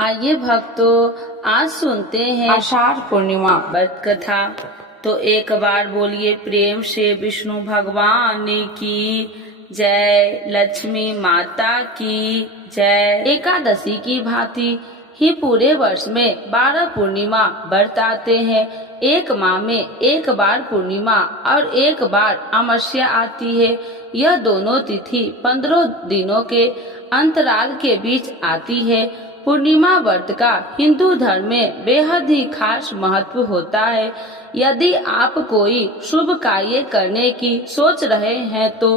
आइए भक्तों, आज सुनते हैं आषाढ़ पूर्णिमा व्रत कथा। तो एक बार बोलिए प्रेम से विष्णु भगवान की जय, लक्ष्मी माता की जय। एकादशी की भांति ही पूरे वर्ष में 12 पूर्णिमा व्रत आते हैं। एक माह में एक बार पूर्णिमा और एक बार अमावस्या आती है। यह दोनों तिथि 15 दिनों के अंतराल के बीच आती है। पूर्णिमा व्रत का हिंदू धर्म में बेहद ही खास महत्व होता है। यदि आप कोई शुभ कार्य करने की सोच रहे हैं तो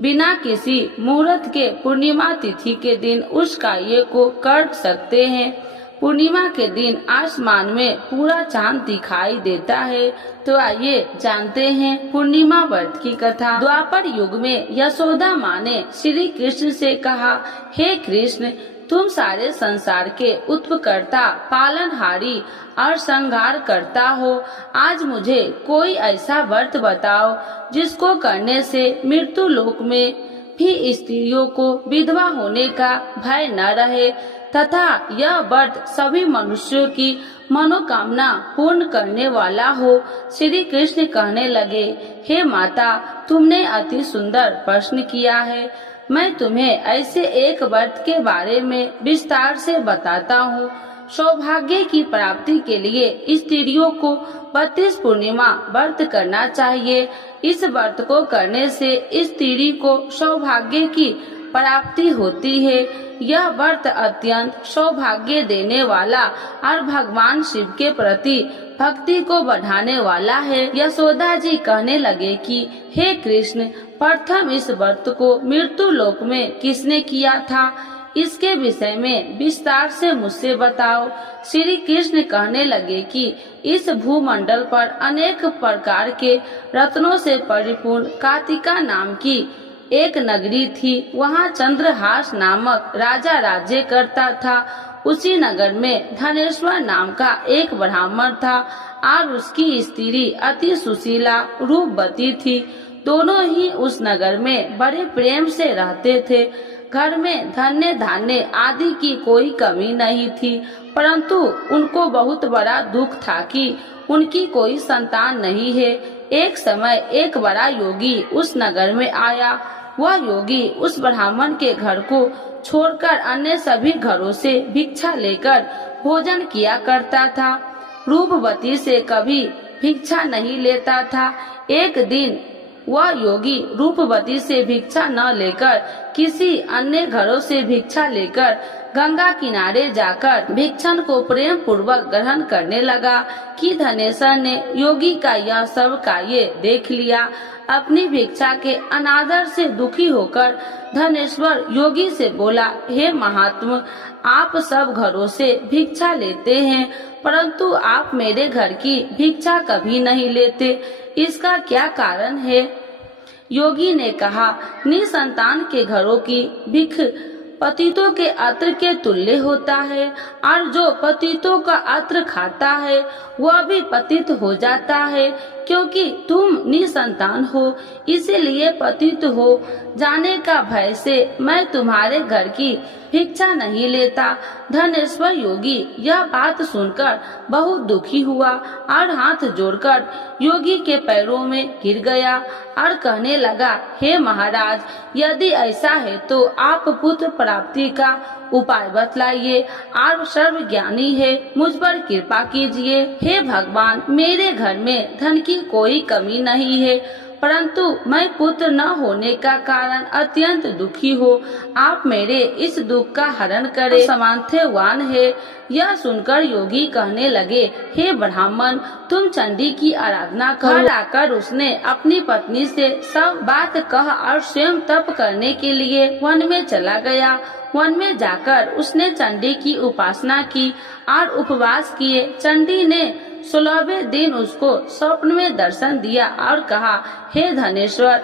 बिना किसी मुहूर्त के पूर्णिमा तिथि के दिन उस कार्य को कर सकते हैं। पूर्णिमा के दिन आसमान में पूरा चांद दिखाई देता है। तो आइए जानते हैं पूर्णिमा व्रत की कथा। द्वापर युग में यशोदा माँ ने श्री कृष्ण से कहा, हे कृष्ण, तुम सारे संसार के उत्पकर्ता, पालनहारी और संहार करता हो। आज मुझे कोई ऐसा व्रत बताओ जिसको करने से मृत्यु लोक में भी स्त्रियों को विधवा होने का भय न रहे तथा यह व्रत सभी मनुष्यों की मनोकामना पूर्ण करने वाला हो। श्री कृष्ण कहने लगे, हे माता, तुमने अति सुंदर प्रश्न किया है। मैं तुम्हें ऐसे एक व्रत के बारे में विस्तार से बताता हूँ। सौभाग्य की प्राप्ति के लिए स्त्रियों को 32 पूर्णिमा व्रत करना चाहिए। इस व्रत को करने से स्त्री को सौभाग्य की प्राप्ति होती है। यह व्रत अत्यंत सौभाग्य देने वाला और भगवान शिव के प्रति भक्ति को बढ़ाने वाला है। यशोदा जी कहने लगे कि हे कृष्ण, प्रथम इस व्रत को मृत्यु लोक में किसने किया था, इसके विषय में विस्तार से मुझसे बताओ। श्री कृष्ण कहने लगे कि इस भूमंडल पर अनेक प्रकार के रत्नों से परिपूर्ण कार्तिका नाम की एक नगरी थी। वहाँ चंद्रहास नामक राजा राज्य करता था। उसी नगर में धनेश्वर नाम का एक ब्राह्मण था और उसकी स्त्री अति सुशीला रूपवती थी। दोनों ही उस नगर में बड़े प्रेम से रहते थे। घर में धन्य धान्य आदि की कोई कमी नहीं थी, परंतु उनको बहुत बड़ा दुख था कि उनकी कोई संतान नहीं है। एक समय एक बड़ा योगी उस नगर में आया। वह योगी उस ब्राह्मण के घर को छोड़कर अन्य सभी घरों से भिक्षा लेकर भोजन किया करता था। रूपवती से कभी भिक्षा नहीं लेता था। एक दिन वह योगी रूपवती से भिक्षा न लेकर किसी अन्य घरों से भिक्षा लेकर गंगा किनारे जाकर भिक्षण को प्रेम पूर्वक ग्रहण करने लगा कि धनेश्वर ने योगी का यह सब कार्य देख लिया। अपनी भिक्षा के अनादर से दुखी होकर धनेश्वर योगी से बोला, हे महात्मा, आप सब घरों से भिक्षा लेते हैं, परंतु आप मेरे घर की भिक्षा कभी नहीं लेते। इसका क्या कारण है? योगी ने कहा, निसंतान के घरों की भिख पतितों के अत्र के तुल्य होता है और जो पतितों का अत्र खाता है वह भी पतित हो जाता है। क्योंकि तुम निसंतान हो, इसीलिए पतित हो जाने का भय से मैं तुम्हारे घर की भिक्षा नहीं लेता। धनेश्वर योगी यह बात सुनकर बहुत दुखी हुआ और हाथ जोड़कर योगी के पैरों में गिर गया और कहने लगा, हे महाराज, यदि ऐसा है तो आप पुत्र प्राप्ति का उपाय बतलाइए। आप सर्वज्ञानी है, मुझ पर कृपा कीजिए। हे भगवान, मेरे घर में धन की कोई कमी नहीं है, परंतु मैं पुत्र न होने का कारण अत्यंत दुखी हो। आप मेरे इस दुख का हरण करें, सामर्थ्यवान है। यह सुनकर योगी कहने लगे, हे ब्राह्मण, तुम चंडी की आराधना करो। आकर उसने अपनी पत्नी से सब बात कह और स्वयं तप करने के लिए वन में चला गया। वन में जाकर उसने चंडी की उपासना की और उपवास किए। चंडी ने 16वें दिन उसको स्वप्न में दर्शन दिया और कहा, हे धनेश्वर,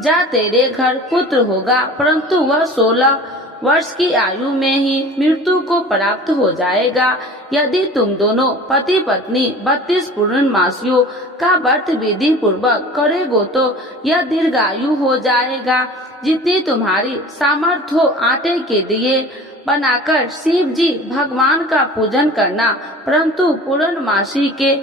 जा, तेरे घर पुत्र होगा, परंतु वह 16 वर्ष की आयु में ही मृत्यु को प्राप्त हो जाएगा। यदि तुम दोनों पति पत्नी 32 पूर्णमासियों का व्रत विधि पूर्वक करेगो तो यह दीर्घायु हो जाएगा। जितनी तुम्हारी सामर्थ्य हो आटे के दिए बनाकर शिव जी भगवान का पूजन करना, परंतु पूर्णमासी के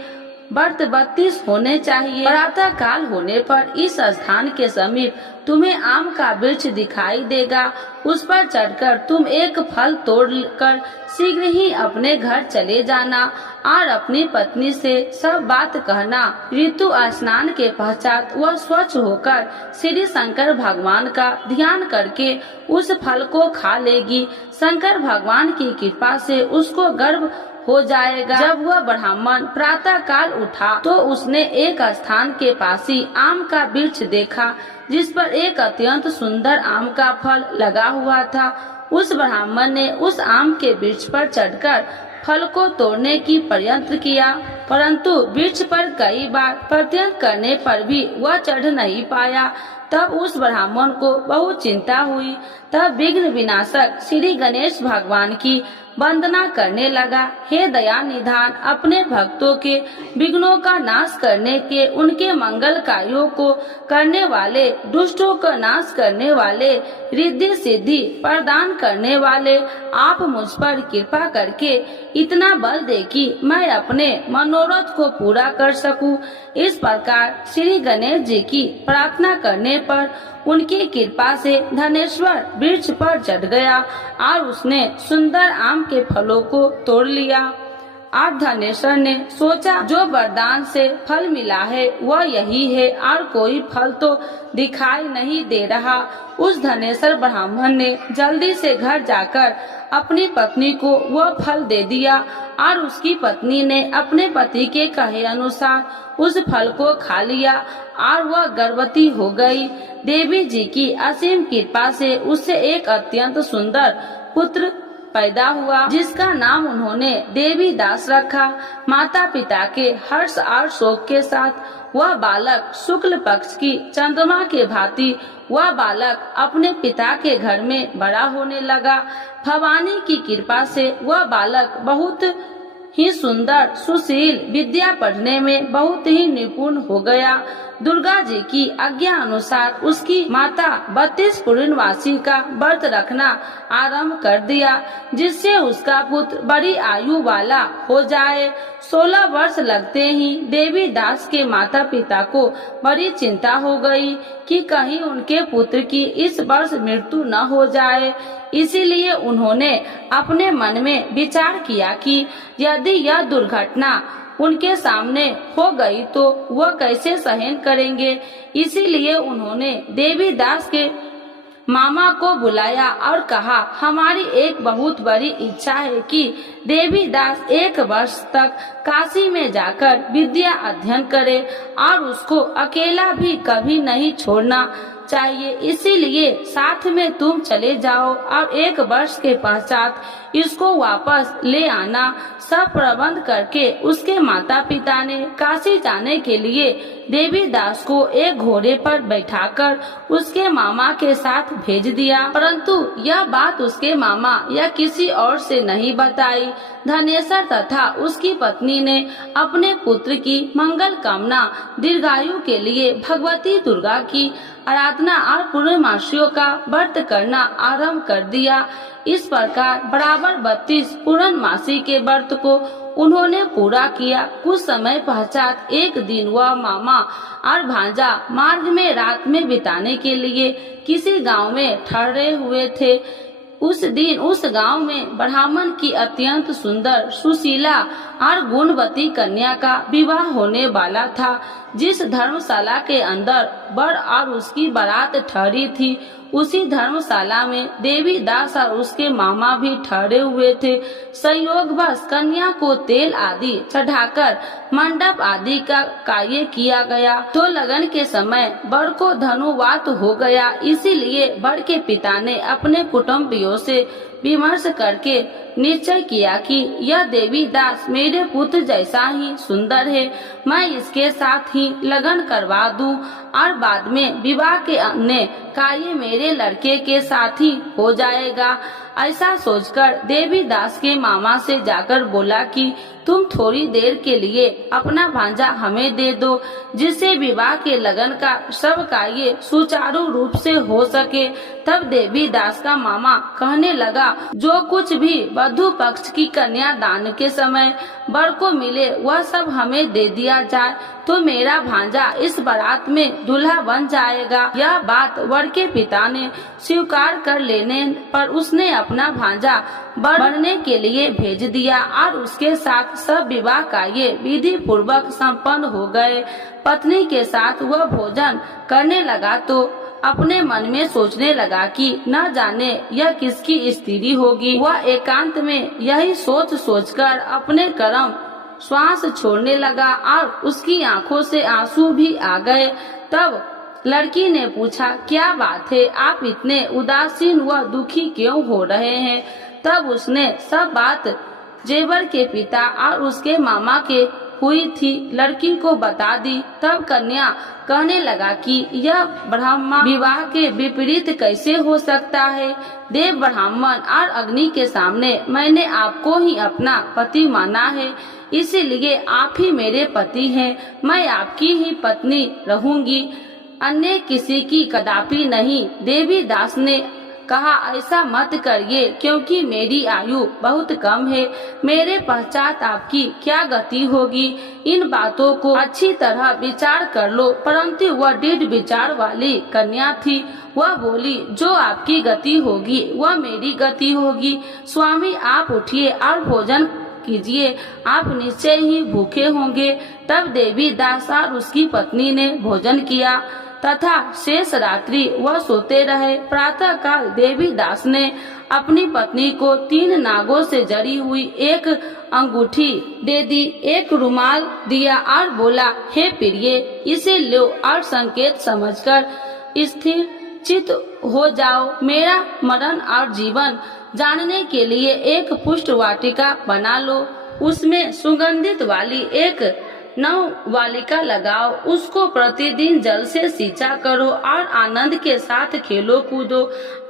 व्रत 32 होने चाहिए। प्रातः काल होने पर इस स्थान के समीप तुम्हें आम का वृक्ष दिखाई देगा। उस पर चढ़कर तुम एक फल तोड़कर शीघ्र ही अपने घर चले जाना और अपनी पत्नी से सब बात कहना। ऋतु स्नान के पश्चात वह स्वच्छ होकर श्री शंकर भगवान का ध्यान करके उस फल को खा लेगी। शंकर भगवान की कृपा से उसको गर्भ हो जाएगा। जब वह ब्राह्मण प्रातः काल उठा तो उसने एक स्थान के पास ही आम का वृक्ष देखा, जिस पर एक अत्यंत सुंदर आम का फल लगा हुआ था। उस ब्राह्मण ने उस आम के वृक्ष पर चढ़कर फल को तोड़ने की प्रयत्न किया, परंतु वृक्ष पर कई बार प्रयत्न करने पर भी वह चढ़ नहीं पाया। तब उस ब्राह्मण को बहुत चिंता हुई। तब विघ्न विनाशक श्री गणेश भगवान की वंदना करने लगा। हे दया निधान, अपने भक्तों के विघ्नों का नाश करने के, उनके मंगल कार्यों को करने वाले, दुष्टों का नाश करने वाले, रिद्धि सिद्धि प्रदान करने वाले, आप मुझ पर कृपा करके इतना बल दे कि मैं अपने मनोरथ को पूरा कर सकूं। इस प्रकार श्री गणेश जी की प्रार्थना करने पर उनकी कृपा से धनेश्वर वृक्ष पर चढ़ गया और उसने सुंदर आम के फलों को तोड़ लिया। और धनेश्वर ने सोचा, जो वरदान से फल मिला है वह यही है और कोई फल तो दिखाई नहीं दे रहा। उस धनेश्वर ब्राह्मण ने जल्दी से घर जाकर अपनी पत्नी को वह फल दे दिया और उसकी पत्नी ने अपने पति के कहे अनुसार उस फल को खा लिया और वह गर्भवती हो गई। देवी जी की असीम कृपा से उससे एक अत्यंत सुंदर पुत्र पैदा हुआ, जिसका नाम उन्होंने देवी दास रखा। माता पिता के हर्ष और शोक के साथ वह बालक शुक्ल पक्ष की चंद्रमा के भांति वह बालक अपने पिता के घर में बड़ा होने लगा। भवानी की कृपा से वह बालक बहुत ही सुंदर, सुशील, विद्या पढ़ने में बहुत ही निपुण हो गया। दुर्गा जी की आज्ञा अनुसार उसकी माता 32 पूर्णमासी का व्रत रखना आरंभ कर दिया, जिससे उसका पुत्र बड़ी आयु वाला हो जाए। 16 वर्ष लगते ही देवी दास के माता पिता को बड़ी चिंता हो गई कि कहीं उनके पुत्र की इस वर्ष मृत्यु न हो जाए। इसीलिए उन्होंने अपने मन में विचार किया कि यदि यह दुर्घटना उनके सामने हो गई तो वह कैसे सहन करेंगे। इसीलिए उन्होंने देवी दास के मामा को बुलाया और कहा, हमारी एक बहुत बड़ी इच्छा है कि देवी दास 1 वर्ष तक काशी में जाकर विद्या अध्ययन करे और उसको अकेला भी कभी नहीं छोड़ना चाहिए। इसीलिए साथ में तुम चले जाओ और 1 वर्ष के पश्चात इसको वापस ले आना। सब प्रबंध करके उसके माता पिता ने काशी जाने के लिए देवी दास को एक घोड़े पर बैठाकर उसके मामा के साथ भेज दिया, परंतु यह बात उसके मामा या किसी और से नहीं बताई। धनेश्वर तथा उसकी पत्नी ने अपने पुत्र की मंगल कामना दीर्घायु के लिए भगवती दुर्गा की आराधना और पूर्णमासियों का व्रत करना आरंभ कर दिया। इस प्रकार बराबर 32 पूर्णमासी के व्रत को उन्होंने पूरा किया। कुछ समय पश्चात एक दिन वह मामा और भांजा मार्ग में रात में बिताने के लिए किसी गांव में ठहरे हुए थे। उस दिन उस गांव में ब्राह्मण की अत्यंत सुंदर, सुशीला और गुणवती कन्या का विवाह होने वाला था। जिस धर्मशाला के अंदर वर और उसकी बारात ठहरी थी, उसी धर्मशाला में देवी दास और उसके मामा भी ठहरे हुए थे। संयोगवश कन्या को तेल आदि चढ़ाकर मंडप आदि का कार्य किया गया। तो लगन के समय वर को धनुवात हो गया। इसीलिए वर के पिता ने अपने कुटुंबियों से विमर्श करके निश्चय किया कि यह देवी दास मेरे पुत्र जैसा ही सुंदर है, मैं इसके साथ ही लगन करवा दूं और बाद में विवाह के अन्य कार्य मेरे लड़के के साथ ही हो जाएगा। ऐसा सोचकर देवी दास के मामा से जाकर बोला कि तुम थोड़ी देर के लिए अपना भांजा हमें दे दो, जिससे विवाह के लगन का सब कार्य सुचारू रूप से हो सके। तब देवी दास का मामा कहने लगा, जो कुछ भी वधू पक्ष की कन्या दान के समय वर को मिले वह सब हमें दे दिया जाए, तो मेरा भांजा इस बारात में दूल्हा बन जाएगा। यह बात वर के पिता ने स्वीकार कर लेने पर उसने अपना भांजा वर बनने के लिए भेज दिया और उसके साथ सब विवाह कार्य विधि पूर्वक संपन्न हो गए। पत्नी के साथ वह भोजन करने लगा तो अपने मन में सोचने लगा कि न जाने यह किसकी स्त्री होगी। वह एकांत में यही सोच सोचकर अपने कर्म श्वास छोड़ने लगा और उसकी आंखों से आंसू भी आ गए। तब लड़की ने पूछा, क्या बात है, आप इतने उदासीन व दुखी क्यों हो रहे हैं? तब उसने सब बात जेवर के पिता और उसके मामा के हुई थी लड़की को बता दी। तब कन्या कहने लगा कि यह ब्राह्मण विवाह के विपरीत कैसे हो सकता है? देव ब्राह्मण और अग्नि के सामने मैंने आपको ही अपना पति माना है, इसीलिए आप ही मेरे पति हैं। मैं आपकी ही पत्नी रहूंगी, अन्य किसी की कदापि नहीं। देवी दास ने कहा, ऐसा मत करिए, क्योंकि मेरी आयु बहुत कम है। मेरे पश्चात आपकी क्या गति होगी? इन बातों को अच्छी तरह विचार कर लो। परंतु वह दृढ़ विचार वाली कन्या थी। वह बोली, जो आपकी गति होगी वह मेरी गति होगी। स्वामी, आप उठिए और भोजन कीजिए, आप निश्चय ही भूखे होंगे। तब देवी दास और उसकी पत्नी ने भोजन किया तथा शेष रात्रि वह सोते रहे। प्रातः काल देवी दास ने अपनी पत्नी को 3 नागों से जड़ी हुई एक अंगूठी दे दी, एक रुमाल दिया और बोला, हे प्रिय, इसे लो और संकेत समझकर स्थिर चित हो जाओ। मेरा मरण और जीवन जानने के लिए एक पुष्ट वाटिका बना लो, उसमें सुगंधित वाली एक नववालिका लगाओ, उसको प्रतिदिन जल से सिंचा करो और आनंद के साथ खेलो कूदो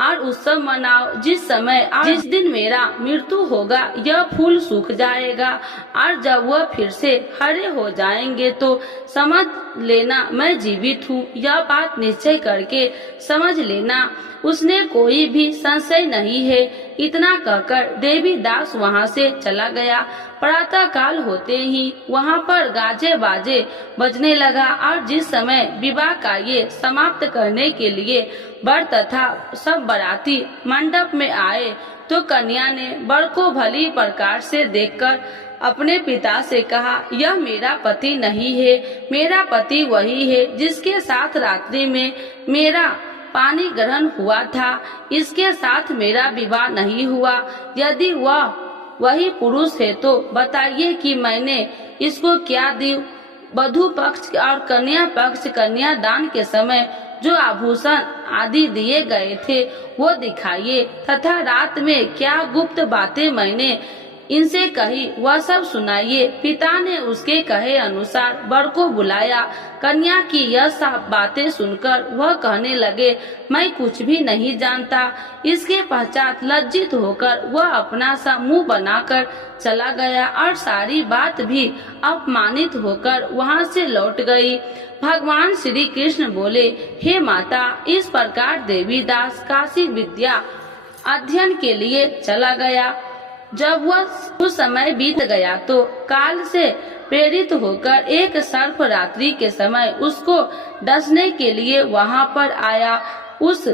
और उत्सव मनाओ। जिस समय और जिस दिन मेरा मृत्यु होगा यह फूल सूख जाएगा और जब वह फिर से हरे हो जाएंगे तो समझ लेना मैं जीवित हूँ। यह बात निश्चय करके समझ लेना, उसने कोई भी संशय नहीं है। इतना कहकर देवी दास वहाँ से चला गया। प्रातः काल होते ही वहाँ पर गाजे बाजे बजने लगा और जिस समय विवाह कार्य समाप्त करने के लिए वर तथा सब बाराती मंडप में आए तो कन्या ने वर को भली प्रकार से देखकर अपने पिता से कहा, यह मेरा पति नहीं है, मेरा पति वही है जिसके साथ रात्रि में मेरा पानी ग्रहण हुआ था। इसके साथ मेरा विवाह नहीं हुआ। यदि वह वही पुरुष है तो बताइए कि मैंने इसको क्या दी? वधू पक्ष और कन्या पक्ष कन्या दान के समय जो आभूषण आदि दिए गए थे वो दिखाइए, तथा रात में क्या गुप्त बातें मैंने इनसे कही वह सब सुनाइए। पिता ने उसके कहे अनुसार वर को बुलाया। कन्या की यह सब बातें सुनकर वह कहने लगे, मैं कुछ भी नहीं जानता। इसके पश्चात लज्जित होकर वह अपना सा मुंह बनाकर चला गया और सारी बात भी अपमानित होकर वहां से लौट गई। भगवान श्री कृष्ण बोले, हे माता, इस प्रकार देवीदास काशी विद्या अध्ययन के लिए चला गया। जब वह कुछ समय बीत गया तो काल से प्रेरित होकर एक सर्प रात्रि के समय उसको डसने के लिए वहां पर आया। उस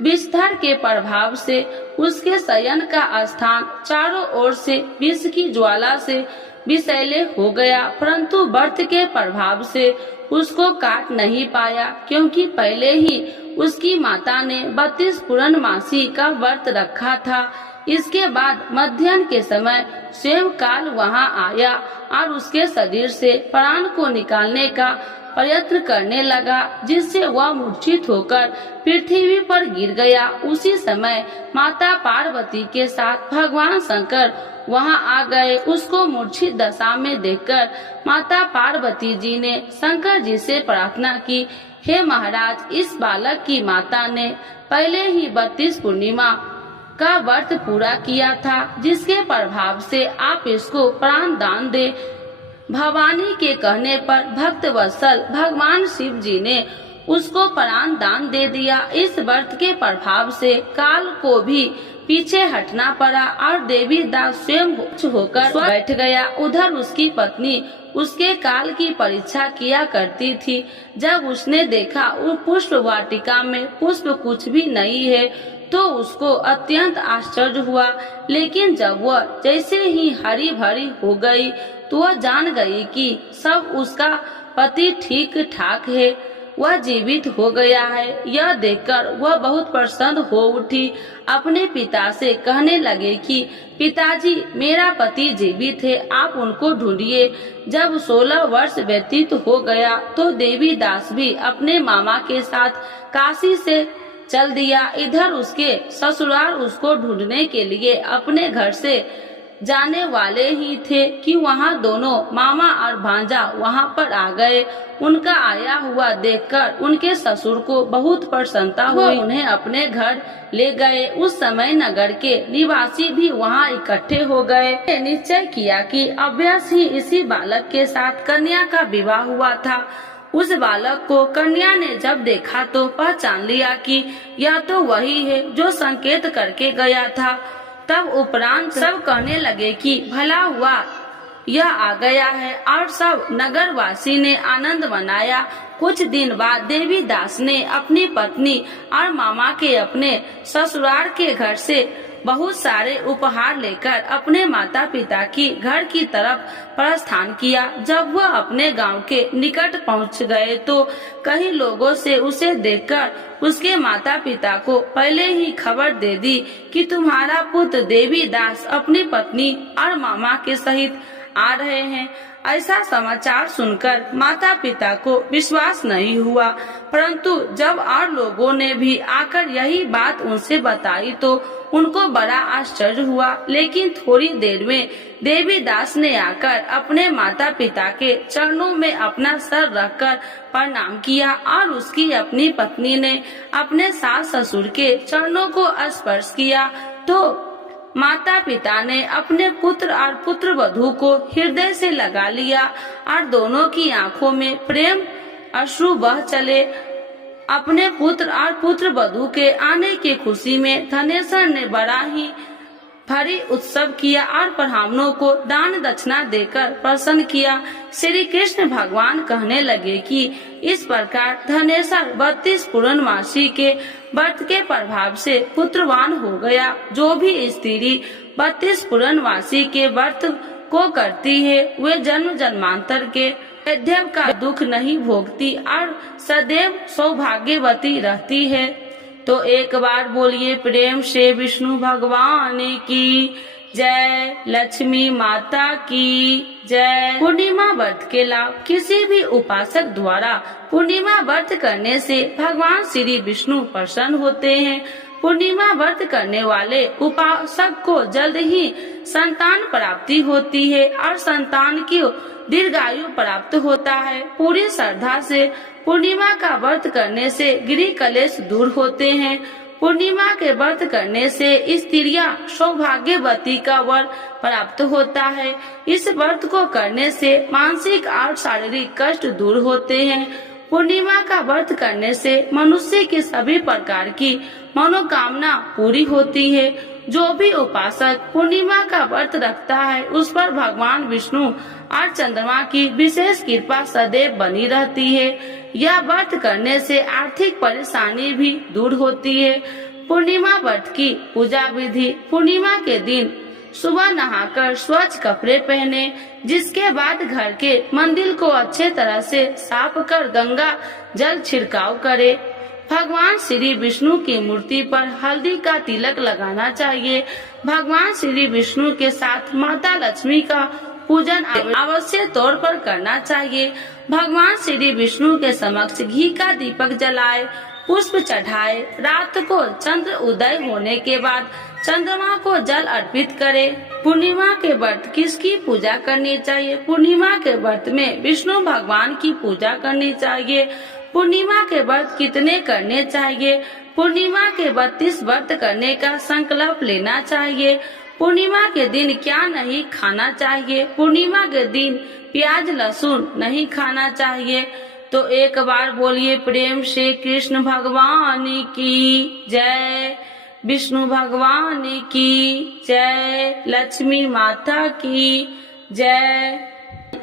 विस्तार के प्रभाव से उसके शयन का स्थान चारों ओर से विष की ज्वाला से विषैले हो गया, परंतु व्रत के प्रभाव से उसको काट नहीं पाया, क्योंकि पहले ही उसकी माता ने 32 पूर्णमासी का व्रत रखा था। इसके बाद मध्याह्न के समय स्वयं काल वहां आया और उसके शरीर से प्राण को निकालने का प्रयत्न करने लगा, जिससे वह मूर्छित होकर पृथ्वी पर गिर गया। उसी समय माता पार्वती के साथ भगवान शंकर वहां आ गए। उसको मूर्छित दशा में देखकर माता पार्वती जी ने शंकर जी से प्रार्थना की, हे महाराज, इस बालक की माता ने पहले ही 32 पूर्णिमा का व्रत पूरा किया था, जिसके प्रभाव से आप इसको प्राण दान दे। भवानी के कहने पर भक्त वत्सल भगवान शिव जी ने उसको प्राण दान दे दिया। इस व्रत के प्रभाव से काल को भी पीछे हटना पड़ा और देवी दास स्वयं होकर बैठ गया। उधर उसकी पत्नी उसके काल की परीक्षा किया करती थी। जब उसने देखा वो पुष्प वाटिका में पुष्प कुछ भी नहीं है तो उसको अत्यंत आश्चर्य हुआ, लेकिन जब वह जैसे ही हरी भरी हो गई तो वह जान गई कि सब उसका पति ठीक ठाक है, वह जीवित हो गया है। यह देखकर वह बहुत प्रसन्न हो उठी। अपने पिता से कहने लगे कि पिताजी, मेरा पति जीवित है, आप उनको ढूंढिए। जब 16 वर्ष व्यतीत हो गया तो देवी दास भी अपने मामा के साथ काशी से चल दिया। इधर उसके ससुराल उसको ढूंढने के लिए अपने घर से जाने वाले ही थे कि वहाँ दोनों मामा और भांजा वहाँ पर आ गए। उनका आया हुआ देखकर उनके ससुर को बहुत प्रसन्नता हुई। उन्हें अपने घर ले गए। उस समय नगर के निवासी भी वहाँ इकट्ठे हो गए। निश्चय किया कि अवश्य ही इसी बालक के साथ कन्या का विवाह हुआ था। उस बालक को कन्या ने जब देखा तो पहचान लिया कि यह तो वही है जो संकेत करके गया था। तब उपरांत सब कहने लगे कि भला हुआ यह आ गया है, और सब नगरवासी ने आनंद मनाया। कुछ दिन बाद देवी दास ने अपनी पत्नी और मामा के अपने ससुराल के घर से बहुत सारे उपहार लेकर अपने माता पिता की घर की तरफ प्रस्थान किया। जब वह अपने गांव के निकट पहुंच गए तो कई लोगों से उसे देखकर उसके माता पिता को पहले ही खबर दे दी कि तुम्हारा पुत्र देवी दास अपनी पत्नी और मामा के सहित आ रहे हैं। ऐसा समाचार सुनकर माता पिता को विश्वास नहीं हुआ, परंतु जब और लोगों ने भी आकर यही बात उनसे बताई तो उनको बड़ा आश्चर्य हुआ। लेकिन थोड़ी देर में देवी दास ने आकर अपने माता पिता के चरणों में अपना सर रखकर प्रणाम किया और उसकी अपनी पत्नी ने अपने सास ससुर के चरणों को स्पर्श किया तो माता पिता ने अपने पुत्र और पुत्र वधू को हृदय से लगा लिया और दोनों की आंखों में प्रेम अश्रु बह चले। अपने पुत्र और पुत्र वधू के आने की खुशी में धनेश्वर ने बड़ा ही भारी उत्सव किया और ब्राह्मणों को दान दक्षिणा देकर प्रसन्न किया। श्री कृष्ण भगवान कहने लगे कि इस प्रकार धनेश्वर 32 पूर्णमासी के व्रत के प्रभाव से पुत्रवान हो गया। जो भी स्त्री 32 पूर्णमासी के व्रत को करती है वे जन्म जन्मांतर के वैधव्य का दुख नहीं भोगती और सदैव सौभाग्यवती रहती है। तो एक बार बोलिए प्रेम से विष्णु भगवान की जय, लक्ष्मी माता की जय। पूर्णिमा व्रत के लाभ। किसी भी उपासक द्वारा पूर्णिमा व्रत करने से भगवान श्री विष्णु प्रसन्न होते हैं। पूर्णिमा व्रत करने वाले उपासक को जल्द ही संतान प्राप्ति होती है और संतान की दीर्घायु प्राप्त होता है। पूरी श्रद्धा से पूर्णिमा का व्रत करने से गृह कलेश दूर होते हैं। पूर्णिमा के व्रत करने से स्त्रियां सौभाग्यवती का वर प्राप्त होता है। इस व्रत को करने से मानसिक और शारीरिक कष्ट दूर होते हैं। पूर्णिमा का व्रत करने से मनुष्य की सभी प्रकार की मनोकामना पूरी होती है। जो भी उपासक पूर्णिमा का व्रत रखता है उस पर भगवान विष्णु और चंद्रमा की विशेष कृपा सदैव बनी रहती है। यह व्रत करने से आर्थिक परेशानी भी दूर होती है। पूर्णिमा व्रत की पूजा विधि। पूर्णिमा के दिन सुबह नहाकर स्वच्छ कपड़े पहने, जिसके बाद घर के मंदिर को अच्छे तरह से साफ कर गंगा जल छिड़काव करे। भगवान श्री विष्णु की मूर्ति पर हल्दी का तिलक लगाना चाहिए। भगवान श्री विष्णु के साथ माता लक्ष्मी का पूजन अवश्य तौर पर करना चाहिए। भगवान श्री विष्णु के समक्ष घी का दीपक जलाए, पुष्प चढ़ाए। रात को चंद्र उदय होने के बाद चंद्रमा को जल अर्पित करे। पूर्णिमा के व्रत किसकी पूजा करनी चाहिए? पूर्णिमा के व्रत में विष्णु भगवान की पूजा करनी चाहिए। पूर्णिमा के व्रत कितने करने चाहिए? पूर्णिमा के 32 व्रत करने का संकल्प लेना चाहिए। पूर्णिमा के दिन क्या नहीं खाना चाहिए? पूर्णिमा के दिन प्याज लहसुन नहीं खाना चाहिए। तो एक बार बोलिए प्रेम से कृष्ण भगवान की जय, विष्णु भगवान की जय, लक्ष्मी माता की जय।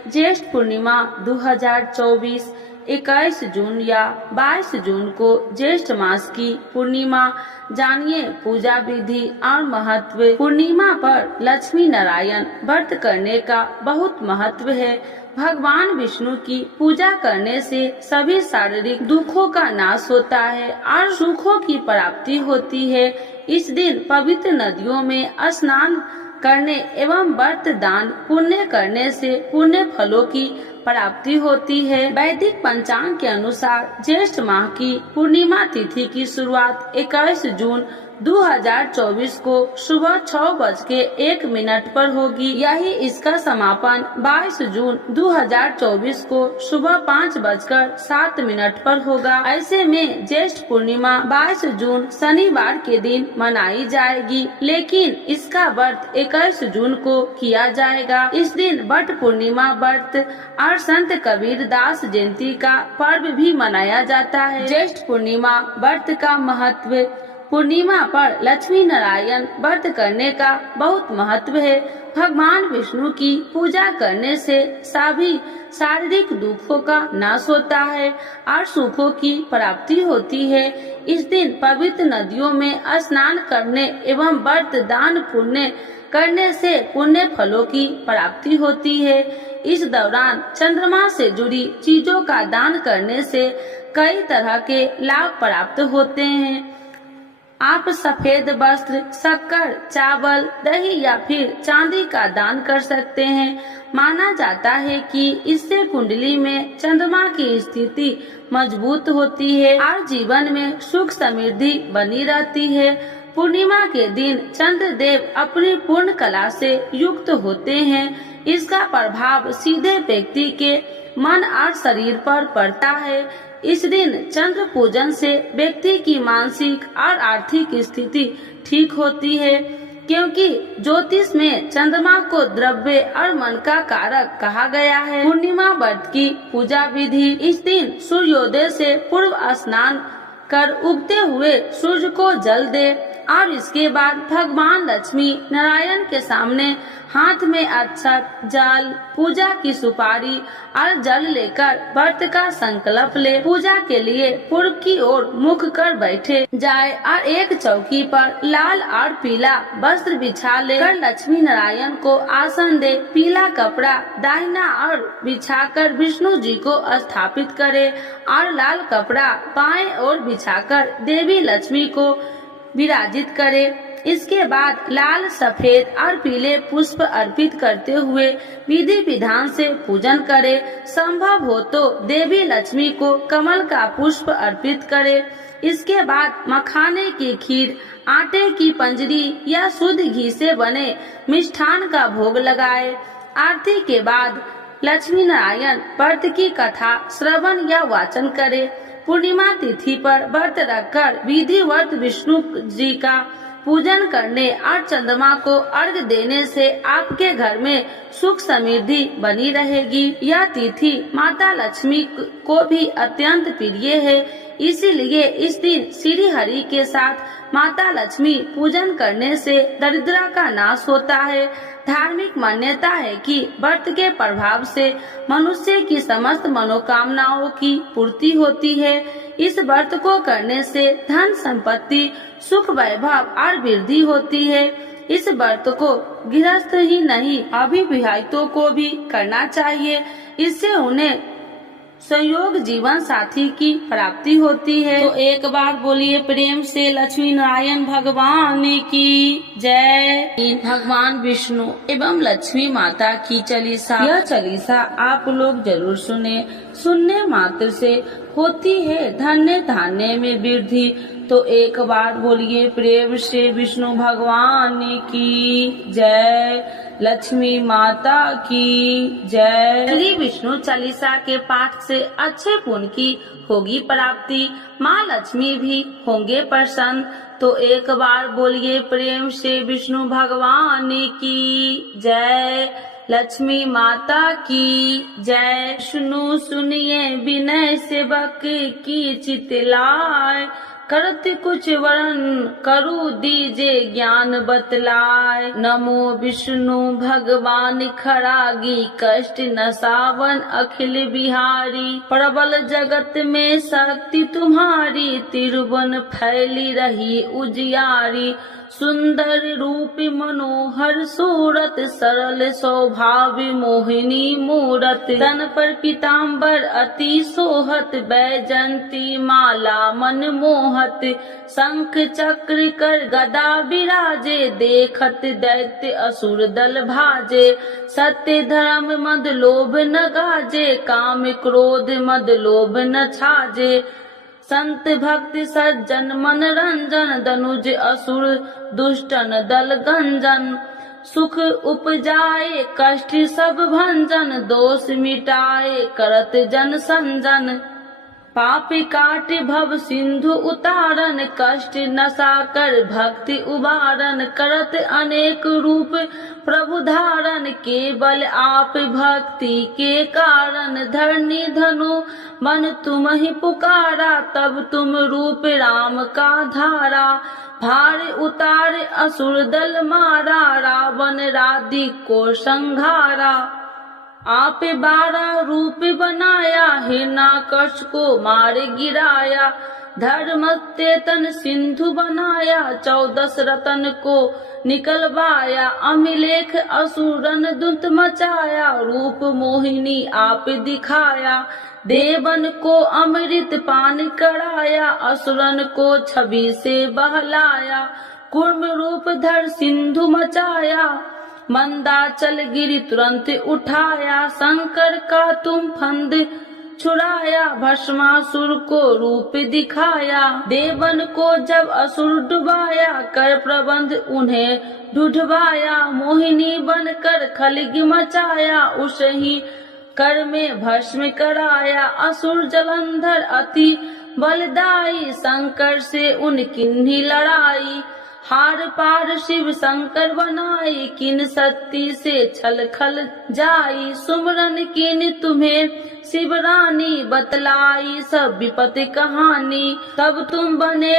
ज्येष्ठ पूर्णिमा 2024 21 जून या 22 जून को ज्येष्ठ मास की पूर्णिमा। जानिए पूजा विधि और महत्व। पूर्णिमा पर लक्ष्मी नारायण व्रत करने का बहुत महत्व है। भगवान विष्णु की पूजा करने से सभी शारीरिक दुखों का नाश होता है और सुखों की प्राप्ति होती है। इस दिन पवित्र नदियों में स्नान करने एवं व्रत दान पुण्य करने से पुण्य फलों की प्राप्ति होती है। वैदिक पंचांग के अनुसार ज्येष्ठ माह की पूर्णिमा तिथि की शुरुआत 21 जून 2024 को सुबह 6:01 पर होगी। यही इसका समापन 22 जून 2024 को सुबह 5:07 पर होगा। ऐसे में ज्येष्ठ पूर्णिमा 22 जून शनिवार के दिन मनाई जाएगी, लेकिन इसका व्रत 21 जून को किया जाएगा। इस दिन वट पूर्णिमा व्रत और संत कबीर दास जयंती का पर्व भी मनाया जाता है। ज्येष्ठ पूर्णिमा व्रत का महत्व। पूर्णिमा पर लक्ष्मी नारायण व्रत करने का बहुत महत्व है। भगवान विष्णु की पूजा करने से सभी शारीरिक दुखों का नाश होता है और सुखों की प्राप्ति होती है। इस दिन पवित्र नदियों में स्नान करने एवं व्रत दान पुण्य करने से पुण्य फलों की प्राप्ति होती है। इस दौरान चंद्रमा से जुड़ी चीजों का दान करने से कई तरह के लाभ प्राप्त होते हैं। आप सफेद वस्त्र, शक्कर, चावल, दही या फिर चांदी का दान कर सकते हैं। माना जाता है कि इससे कुंडली में चंद्रमा की स्थिति मजबूत होती है और जीवन में सुख समृद्धि बनी रहती है। पूर्णिमा के दिन चंद्र देव अपनी पूर्ण कला से युक्त होते हैं। इसका प्रभाव सीधे व्यक्ति के मन और शरीर पर पड़ता है। इस दिन चंद्र पूजन से व्यक्ति की मानसिक और आर्थिक स्थिति ठीक होती है, क्योंकि ज्योतिष में चंद्रमा को द्रव्य और मन का कारक कहा गया है। पूर्णिमा व्रत की पूजा विधि। इस दिन सूर्योदय से पूर्व स्नान कर उगते हुए सूर्य को जल दे और इसके बाद भगवान लक्ष्मी नारायण के सामने हाथ में अक्षत, जल, पूजा की सुपारी और जल लेकर व्रत का संकल्प ले। पूजा के लिए पूर्व की ओर मुख कर बैठे जाए और एक चौकी पर लाल और पीला वस्त्र बिछा ले कर लक्ष्मी नारायण को आसन दे। पीला कपड़ा दाहिना और बिछाकर विष्णु जी को स्थापित करे और लाल कपड़ा बाएं ओर बिछाकर देवी लक्ष्मी को विराजित करे। इसके बाद लाल, सफेद और पीले पुष्प अर्पित करते हुए विधि विधान से पूजन करे। संभव हो तो देवी लक्ष्मी को कमल का पुष्प अर्पित करे। इसके बाद मखाने की खीर, आटे की पंजरी या शुद्ध घी से बने मिष्ठान का भोग लगाए। आरती के बाद लक्ष्मी नारायण व्रत की कथा श्रवण या वाचन करे। पूर्णिमा तिथि पर व्रत रखकर विधिवत विष्णु जी का पूजन करने और चंद्रमा को अर्घ्य देने से आपके घर में सुख समृद्धि बनी रहेगी। यह तिथि माता लक्ष्मी को भी अत्यंत प्रिय है, इसीलिए इस दिन श्री हरि के साथ माता लक्ष्मी पूजन करने से दरिद्रता का नाश होता है। धार्मिक मान्यता है कि व्रत के प्रभाव से मनुष्य की समस्त मनोकामनाओं की पूर्ति होती है। इस व्रत को करने से धन संपत्ति, सुख, वैभव और वृद्धि होती है। इस व्रत को गृहस्थ ही नहीं अविवाहितों को भी करना चाहिए। इससे उन्हें संयोग जीवन साथी की प्राप्ति होती है। तो एक बार बोलिए प्रेम से लक्ष्मी नारायण भगवान की जय। भगवान विष्णु एवं लक्ष्मी माता की चालीसा। यह चालीसा आप लोग जरूर सुने। सुनने मात्र से होती है धन्य धान्य में वृद्धि। तो एक बार बोलिए प्रेम से विष्णु भगवान की जय, लक्ष्मी माता की जय। श्री विष्णु चालीसा के पाठ से अच्छे पुण्य की होगी प्राप्ति, माँ लक्ष्मी भी होंगे प्रसन्न। तो एक बार बोलिए प्रेम से विष्णु भगवान की जय, लक्ष्मी माता की जय। सुनो सुनिए विनय सेवक की चितलाय, करत कुछ वरण करु दीजे ज्ञान बतलाय। नमो विष्णु भगवान खरागी, कष्ट नसावन अखिल बिहारी। प्रबल जगत में शक्ति तुम्हारी, तिरुवन फैली रही उजियारी। सुंदर रूप मनोहर सूरत, सरल स्वभाव मोहिनी मूरत। तन पर पीताम्बर अति सोहत, बैजंती माला मन मोहत। शंख चक्र कर गदा विराजे, देखत दैत्य असुर दल भाजे। सत्य धर्म मद लोभ न गाजे, काम क्रोध मद लोभ न छाजे। संत भक्त सज्जन मन रंजन, दनुज असुर दुष्टन दल गंजन। सुख उपजाए कष्ट सब भंजन, दोष मिटाए करत जन संजन। पाप काट भव सिंधु उतारन, कष्ट नसा कर भक्ति उबारन। करत अनेक रूप प्रभु धारण, केवल आप भक्ति के कारण। धरनी धनु मन तुम ही पुकारा, तब तुम रूप राम का धारा। भार उतार असुर दल मारा, रावण राधि को संघारा। आप 12 रूप बनाया, हिरण्याकश को मार गिराया। धर्म तेतन सिंधु बनाया, 14 रतन को निकलवाया। अमिलेख असुरन दुत मचाया, रूप मोहिनी आप दिखाया। देवन को अमृत पान कराया, असुरन को छवि से बहलाया। कूर्म रूप धर सिंधु मचाया, मंदाचल गिरि तुरंत उठाया। शंकर का तुम फंद छुड़ाया, भस्मासुर को रूप दिखाया। देवन को जब असुर डुबाया, कर प्रबंध उन्हें ढूंढवाया। मोहिनी बनकर खलगी मचाया, उसे ही कर में भस्म कराया। असुर जलंधर अति बलदाई, शंकर से उनकी लड़ाई। हार पार शिव शंकर बनाई, किन सत्ती से छल खल जाई। सुमरन किन तुम्हें शिव रानी, बतलाई सब विपत्ति कहानी। तब तुम बने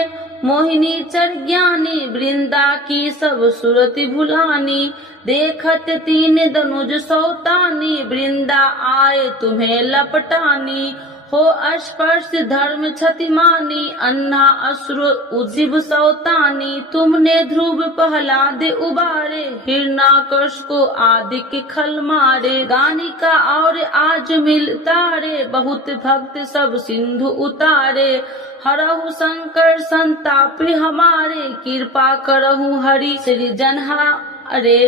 मोहिनी चर ज्ञानी, वृंदा की सब सुरति भुलानी। देखत 3 दनुज सौतानी, वृंदा आए तुम्हें लपटानी। हो स्पर्श धर्म क्षतिमानी, अन्ना असुर उज्जीव सौतानी। तुमने ध्रुव प्रहलाद उबारे, हिरण्याकश को आदि के खल मारे। गानिका और आज मिल तारे, बहुत भक्त सब सिंधु उतारे। हरहु शंकर संताप हमारे, कृपा करहु हरि सृजनहा अरे।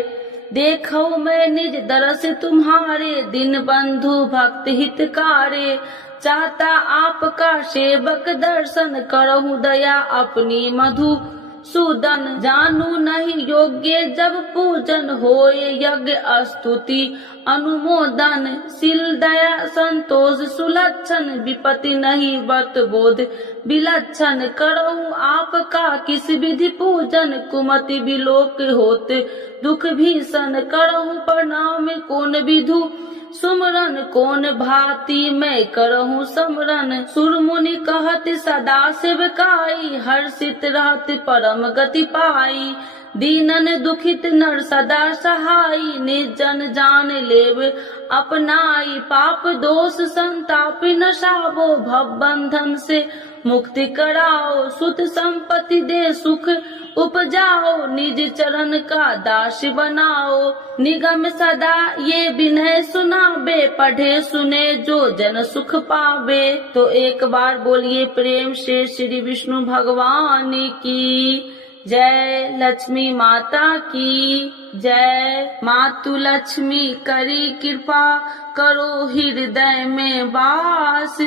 देखो मैं निज दरस तुम्हारे, दिन बंधु भक्त हितकारे। चाहता आपका सेवक दर्शन, करहु दया अपनी मधु सूदन। जानू नहीं योग्य जब पूजन, होय यज्ञ स्तुति अनुमोदन। शील दया संतोष सुलक्षण, विपत्ति नहीं व्रत बोध विलक्षण। करहु आपका किस विधि पूजन, कुमति विलोक होत दुख भीषण। करहु प्रणाम कौन विधु सुमरन, कौन भांति मैं करहूँ समरन। सुर मुनि कहत सदा सेवकाई, हर्षित रहत परम गति पाई। दीनन दुखित नर सदा सहाई, निर्जन जान लेव अपनाई। पाप दोष संताप नसावो, भव बंधन से मुक्ति कराओ। सुत संपत्ति दे सुख उपजाओ, निज चरण का दास बनाओ। निगम सदा ये विनय सुनाबे, पढ़े सुने जो जन सुख पावे। तो एक बार बोलिए प्रेम से श्री विष्णु भगवान की जय, लक्ष्मी माता की जय। मातु लक्ष्मी करी कृपा करो हृदय में वास,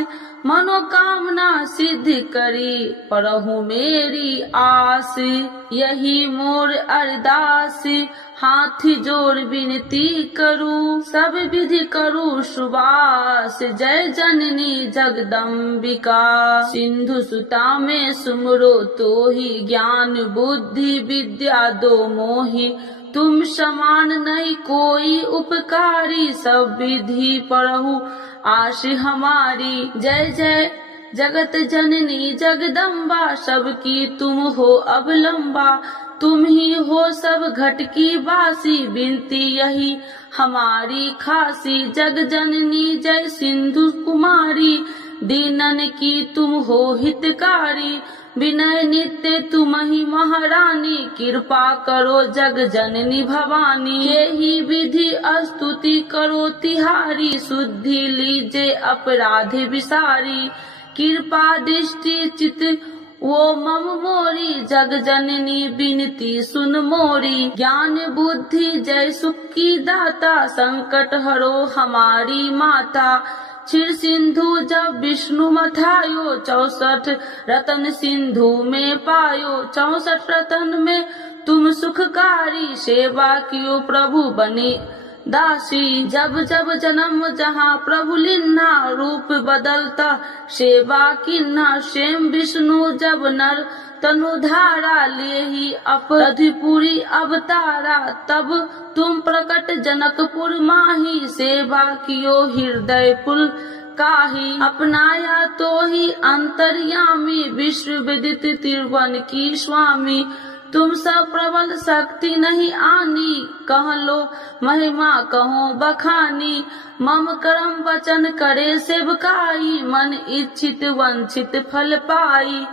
मनोकामना सिद्ध करी परहु मेरी आस। यही मोर अरदास हाथ जोड़ विनती करूं, सब विधि करूं सुबास। जय जननी जगदम्बिका, सिंधु सुता में सुमरो तो ही, ज्ञान बुद्धि विद्या दो मोहि। तुम समान नहीं कोई उपकारी, सब विधि परहु आश हमारी। जय जय जगत जननी जगदम्बा, सबकी तुम हो अवलंबा। तुम ही हो सब घट की वासी, बिनती यही हमारी खासी। जग जननी जय सिंधु कुमारी, दीनन की तुम हो हितकारी। विनय नित्य तुम ही महारानी, कृपा करो जग जननी भवानी। यही विधि स्तुति करो तिहारी, शुद्धि लीजे अपराध विसारी। कृपा दृष्टि चित वो मम मोरी, जग जननी बिनती सुन मोरी। ज्ञान बुद्धि जय सुख की दाता, संकट हरो हमारी माता। क्षीर सिंधु जब विष्णु मथायो, 64 रतन सिंधु में पायो। 64 रतन में तुम सुखकारी, सेवा कियो प्रभु बने दासी। जब जब जन्म जहाँ प्रभु लिन्हा, रूप बदलता सेवा किन्हा। स्वयं विष्णु जब नर तनु धारा, ले ही अपराधिपुरी अवतारा। तब तुम प्रकट जनकपुर माही, सेवा कियो हृदय पुल काही। अपनाया तो ही अंतर्यामी, विश्व विदित त्रिभुवन की स्वामी। तुम सब प्रबल शक्ति नहीं आनी, कह लो महिमा कहो बखानी। मम कर्म वचन करे सेवकाई, मन इच्छित वंचित फल पाई।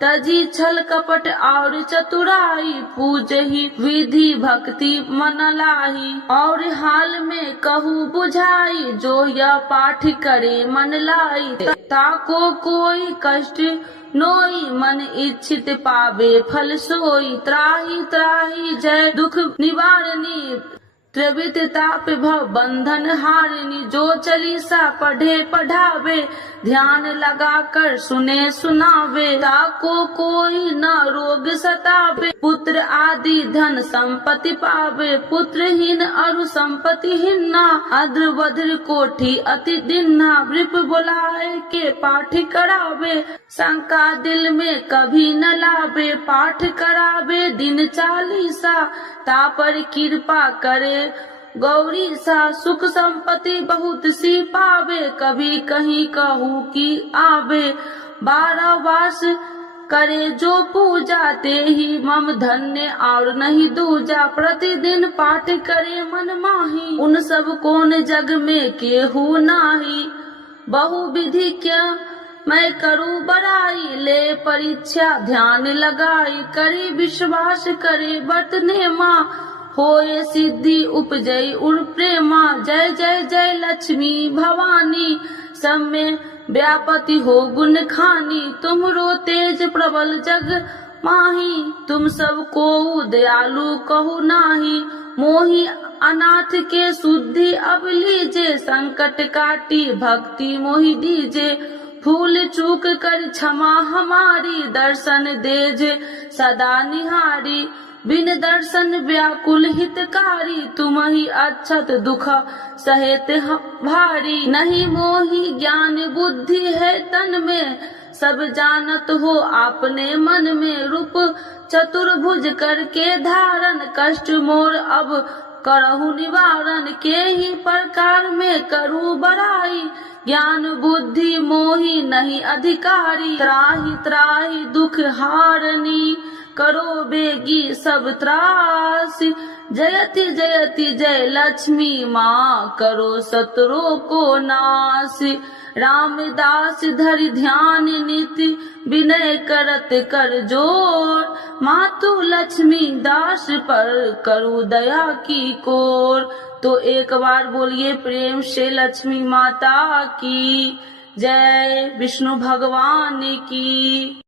तजी छल कपट और चतुराई, पूज ही विधि भक्ति मन लाही। और हाल में कहूँ बुझाई, जो यह पाठ करे मन लाई। ताको कोई कष्ट नोई, मन इच्छित पावे फल सोई। त्राही त्राही जय दुख निवारणी, त्रिविध ताप भव बंधन हारिणी। जो चालीसा पढ़े पढ़ावे, ध्यान लगा कर सुने सुनावे। ताको कोई न रोग सतावे, पुत्र आदि धन संपत्ति पावे। पुत्रहीन अरु संपत्तिहीना, अद्र वज्र कोठी अति दिन्ना। वृप बुलाए के पाठ करावे, शंका दिल में कभी न लावे। पाठ करावे दिन 40, तापर कृपा करे गौरी सा। सुख संपत्ति बहुत सी पावे, कभी कहीं कहूँ की आवे। 12 वास करे जो पूजा, ते ही मम धन्य और नहीं दूजा। प्रतिदिन पाठ करे मन माही, उन सब कौन जग में केहू नाही। बहु विधि क्या मैं करूँ बड़ाई, ले परीक्षा ध्यान लगाई। करे विश्वास करे व्रत नेमा, होए सिद्धि उपजई उर प्रेमा। जय जय जय लक्ष्मी भवानी, सब में व्यापति हो गुण खानी। तुमरो तेज प्रबल जग माही, तुम सब को दयालु कहु नाही। मोहि अनाथ के शुद्धि अब लीजे, संकट काटी भक्ति मोहि दीजे। भूल चूक कर क्षमा हमारी, दर्शन देजे सदा निहारी। बिन दर्शन व्याकुल हितकारी, तुम ही अक्षत दुख सहेत भारी। नहीं मोहि ज्ञान बुद्धि है तन में, सब जानत हो आपने मन में। रूप चतुर्भुज करके धारण, कष्ट मोर अब करहु निवारण। के ही प्रकार में करूँ बड़ाई, ज्ञान बुद्धि मोहि नहीं अधिकारी। त्राहि त्राहि दुख हारनी, करो बेगी सब त्रासी। जयति जयति जय लक्ष्मी माँ, करो शत्रुओं को नाश। रामदास धरि ध्यान नित, विनय करत कर जोर। मातु लक्ष्मी दास पर करू दया की कोर। तो एक बार बोलिए प्रेम से लक्ष्मी माता की जय, विष्णु भगवान की।